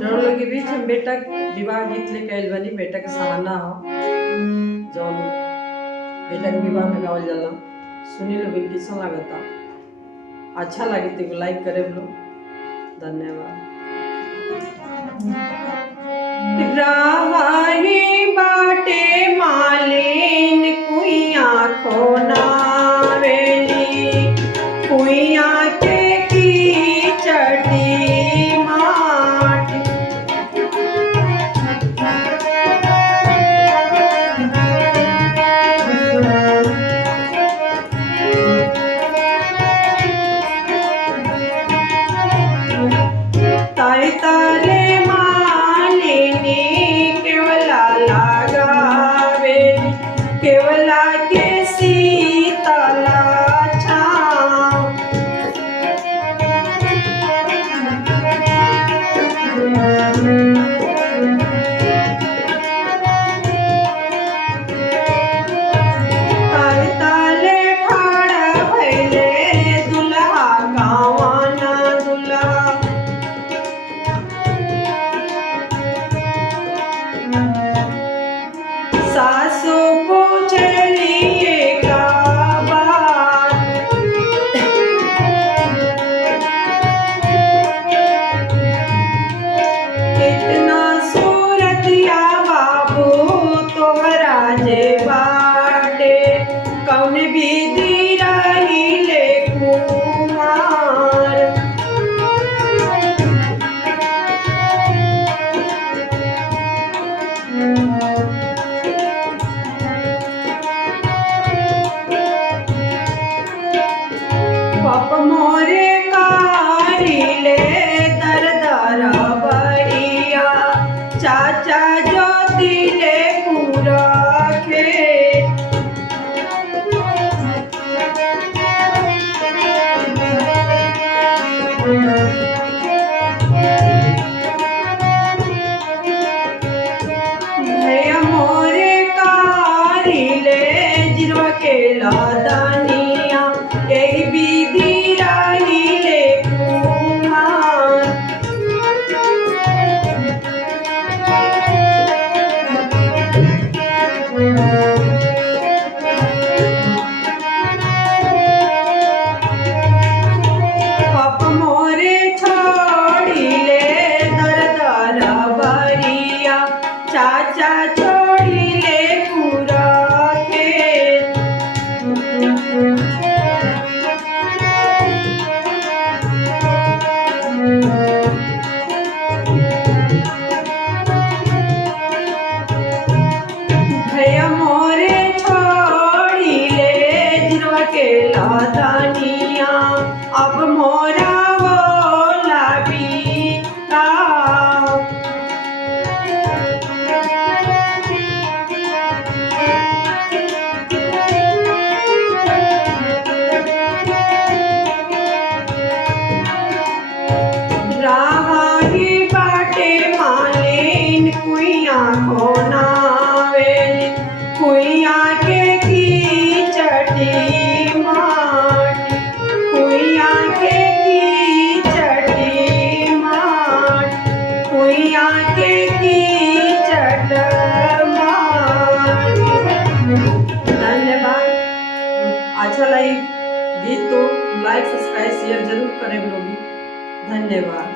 जौन लोग के बीच हम बेटा विवाह गीत लेके आइल बानी। बेटा के सराहना हो जौन बेटा के विवाह में गावल जाला। सुनी लो बिल कैसा लागता। अच्छा लगे तो लाइक करे लो। धन्यवाद। राही बाटे मालिन कुइया खोना वेली कुइया के की चटी माटी ताई ताले केवला के सीतला छाँव ताई ताले ठाड़ भइले दुल्हा गावाना दुल्हा सासू कौन विधि रहिले कुमार बाप मोरे कारिले दर दर बड़िया चाचा ज्योतिले पूरा खेत मोरे कारिले जिरवा के लादानिया यही विधि रहिले कुमार पाप मोरे छोड़िले दर दर बरिया चाचा छोड़िले पूरा खेत भैया मोरे छोड़िले जिरवा के लादानिया अब मोरा बोला बीता राही बाटे मालिन कुइया खोना वेली कुइया के की चटी माटी कुइया के की चटी माटी कुइया के की चट माटी। धन्यवाद। अच्छा लगी गीत तो लाइक सब्सक्राइब शेयर जरूर करें लोग। धन्यवाद।